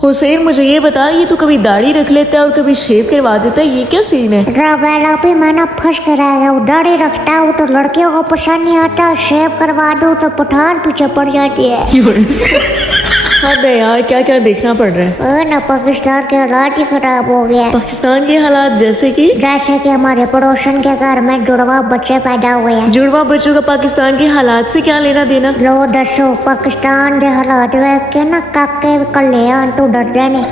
हुसैन मुझे ये बता, ये तू कभी दाढ़ी रख लेता है और कभी शेव करवा देता है, ये क्या सीन है? रवेला भी मैंने फंस कर आया। दाढ़ी रखता हूँ तो लड़कियों को पसंद नहीं आता, शेव करवा दूँ तो पठान पीछे पड़ जाती है। हद है यार, क्या क्या देखना पड़ रहा है। ना पाकिस्तान के हालात ही खराब हो गए। पाकिस्तान के हालात जैसे कि हमारे पड़ोसन के घर में जुड़वा बच्चे पैदा हुए हैं। जुड़वा बच्चों का पाकिस्तान के हालात से क्या लेना देना? लो दसो, पाकिस्तान के हालात देख के ना काके कले तू डर जाने।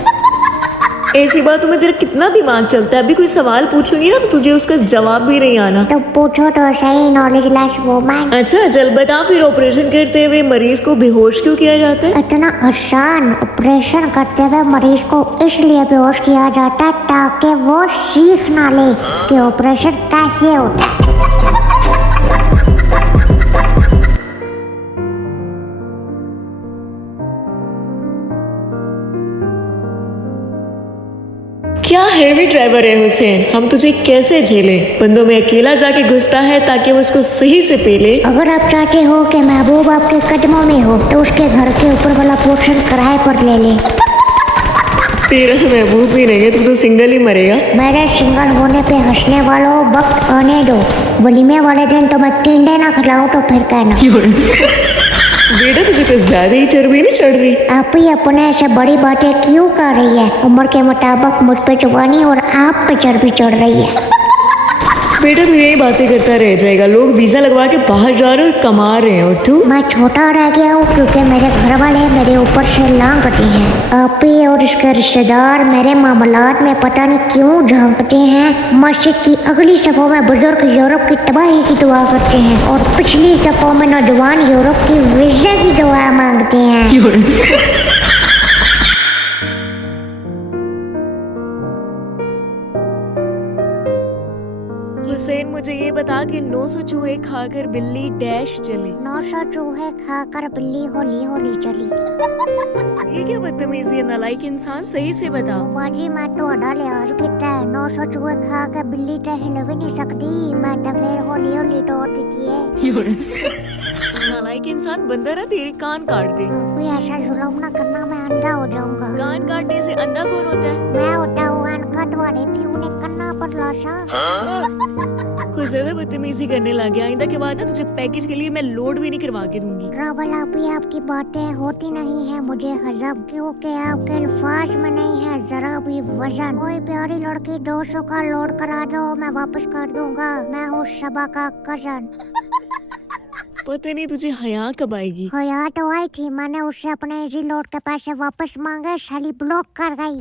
ऐसी बातों में तेरा कितना दिमाग चलता है। अभी कोई सवाल पूछूंगी ना तो तुझे उसका जवाब भी नहीं आना। तो पूछो तो सही, नॉलेज लेस वुमन। अच्छा चल बता, फिर ऑपरेशन करते हुए मरीज को बेहोश क्यों किया जाता है? इतना आसान ऑपरेशन करते हुए मरीज को इसलिए बेहोश किया जाता है ताकि वो सीख ना ले कि ऑपरेशन कैसे होता है। क्या हेवी ड्राइवर है हुसैन, हम तुझे कैसे झेले? बंदों में अकेला जाके घुसता है ताकि वो उसको सही से पेले। अगर आप चाहते हो कि महबूब आपके कदमों में हो तो उसके घर के ऊपर वाला पोर्शन किराए पर ले ले। तेरा तो महबूब ही नहीं है, तू तो सिंगल ही मरेगा। मेरे सिंगल होने पे हंसने वालों, वक्त आने दो। वलीमे वाले दिन तो मैं टिंडे ना खिलाऊं तो फिर कहना। बेटा तुझे कुछ ज्यादा ही चर्बी नहीं चढ़ रही? आप ही अपने से बड़ी बातें क्यों कर रही है? उम्र के मुताबिक मुझ पे जवानी और आप पे चर्बी चढ़ रही है। बेटा तू यही बातें करता रह जाएगा। लोग वीजा लगवा के बाहर जा रहे और कमा रहे हैं और तू? मैं छोटा रह गया हूँ क्योंकि मेरे घर वाले मेरे ऊपर से लांघते हैं। आप ही और इसके रिश्तेदार मेरे मामलात में पता नहीं क्यों झांकते हैं। मस्जिद की अगली सफों में बुजुर्ग यूरोप की तबाही की दुआ करते हैं और पिछली सफों में नौजवान यूरोप की वीजा की दुआ मांगते हैं। हुसैन मुझे ये बता कि 900 चूहे खाकर बिल्ली डैश चली। 900 चूहे खाकर बिल्ली होली होली चली। ये क्या बदतमीजी है नालायक इंसान, सही से बताओ। बाजी मैं तो अड़ा लिहाज कितना है। 900 चूहे खा के बिल्ली तो हिल भी नहीं सकती, मैं तो फिर होली होली तोड़ देती है। नालायक इंसान, बंदर है, तेरे कान काट दे। कोई ऐसा जुल्म ना करना, मैं अंधा हो जाऊंगा। कान काटने से अंधा कौन होता है? मैं होता हूँ अनका तुम्हारे पीऊ ने करना पर लाशा। कुछ ज्यादा बदतमीजी करने लग गया। आइंदा के बाद ना तुझे पैकेज के लिए मैं लोड भी नहीं करवा के दूंगी। रबल आपी आपकी बातें होती नहीं है मुझे हजम, क्योंकि आपके अल्फाज में नहीं है जरा भी वजन। कोई प्यारी लड़की 200 का लोड करा दो, मैं वापस कर दूंगा। मैं हूँ शबा का कजन। पता नहीं तुझे हया कब आएगी। हया तो आई थी, मैंने उससे अपने इजी लोड के पैसे वापस मांगे, साली ब्लॉक कर गई।